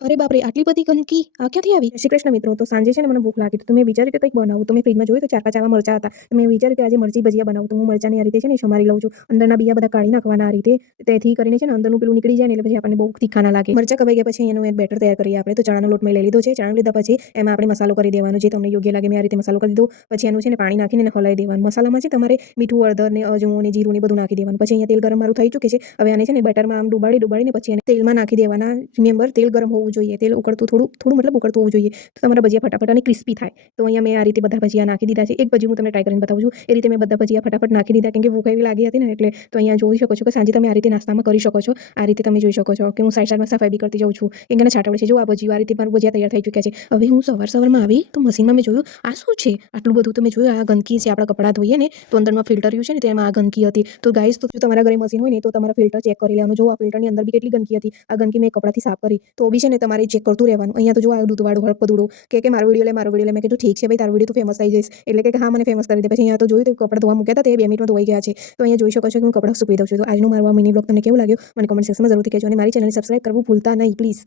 અરે બાપરે! આટલી બધી ગંદકી આ ક્યાંથી આવી? જય શ્રી કૃષ્ણ મિત્રો. તો સાંજે છે ને મને ભૂખ લાગી તો મેં વિચાર્યું કે કંઈક બનાવું. તો મેં ફ્રિજમાં જોયું તો 4-5 આવા મરચાં હતા. તો મેં વિચાર્યું કે આજે મરચી ભજીયા બનાવું. તો હું મરચાંની આ રીતે છે ને સમારી લઉં છું. અંદરના બિયા બધા કાઢી નાખવાના આ રીતે. તેથી કરીને છે ને અંદરનું પેલું નીકળી જાય ને એટલે પછી આપણને બહુ તીખા ના લાગે. મરચાં કપાઈ ગયા પછી એનું એક બેટર તૈયાર કરીએ આપણે. તો ચણાનો લોટ મેં લઈ લીધો છે. ચણા લીધા પછી એમાં આપણે મસાલો કરી દેવાનો જે તમને યોગ્ય લાગે. મેં આ રીતે મસાલો કરી દીધો. પછી એનું છે ને પાણી નાખીને એને હલાવી દેવાનું. મસાલામાં છે તમારે મીઠું, હળદર ને અજમો ને જીરું ને બધું નાખી દેવાનું. પછી અહીંયા તેલ ગરમ મારું થઈ ચૂકે છે. હવે આને છે ને બેટરમાં આમ ડુબાડીને પછી એને તેલમાં નાખી દેવાના. રિમેમ્બર તેલ ગરમ હોવું જોઈએ. તેલ ઉકળતું થોડું મતલબ ઉકળતું હોવું જોઈએ. તો તમારા ભજીયા ફટાફટ અને ક્રિસ્પી થાય. તો અહીંયા મેં આ રીતે બધા ભજીયા નાખી દીધા છે. એક ભજી હું તમને ટ્રાય કરીને બતાવું છું. એ રીતે મેં બધા ભજીયા ફટાફટ નાખી દીધા કેમ કે ભૂખ એવી લાગી હતી ને એટલે. તો અહીંયા જોઈ શકો છો કે સાંજે તમે આ રીતે નાસ્તામાં કરી શકો છો. આ રીતે તમે જોઈ શકો છો કે હું સાઈડમાં સફાઈ બી કરતી જાઉં છું. એને છાંટવડે છે. જો આ ભજીયું આ રીતે મારું ભજીયા તૈયાર થઈ ચૂક્યા છે. હવે હું સવારમાં આવી તો મશીનમાં મેં જોયું આ શું છે? આટલું બધું તો મેં જોયું આ ગંદકી છે. આપણા કપડાં ધોઈએ ને તો અંદરમાં ફિલ્ટર યુ છે ને તેમાં આ ગંદકી હતી. તો ગાઈસ તો જો તમારા ઘરે મશીન હોય ને તો તમારા ફિલ્ટર ચેક કરી લેવાનું. જો આ ફિલ્ટરની અંદર બી કેટલી ગંદકી હતી. આ ગંદકી મેં કપડાથી સાફ કરી. તો બી છે ને તમારે ચેક કરતું રહેવાનું. અહીંયા તો જો આ દૂધવાળું હળપદુડું કે મારો વિડિયો લે મેં કીધું ઠીક છે ભાઈ તારો વિડિયો તો ફેમસ થઈ જઈશ. એટલે કે હા મને ફેમસ કરી દે. પછી અહીંયા તો જોયું તો કપડાં ધોવા મૂક્યા હતા તે 2 મિનિટમાં ધોવાઈ ગયા છે. તો અહીંયા જોઈ શકો છો કે હું કપડાં સૂકવી દઉં છું. તો આજનો મારો આ મિની બ્લોગ તમને કેવું લાગ્યું મને કોમેન્ટ સેક્શનમાં જરૂરથી કહેજો અને મારી ચેનલને સબસ્ક્રાઇબ કરવું ભૂલતા નહીં પ્લીઝ.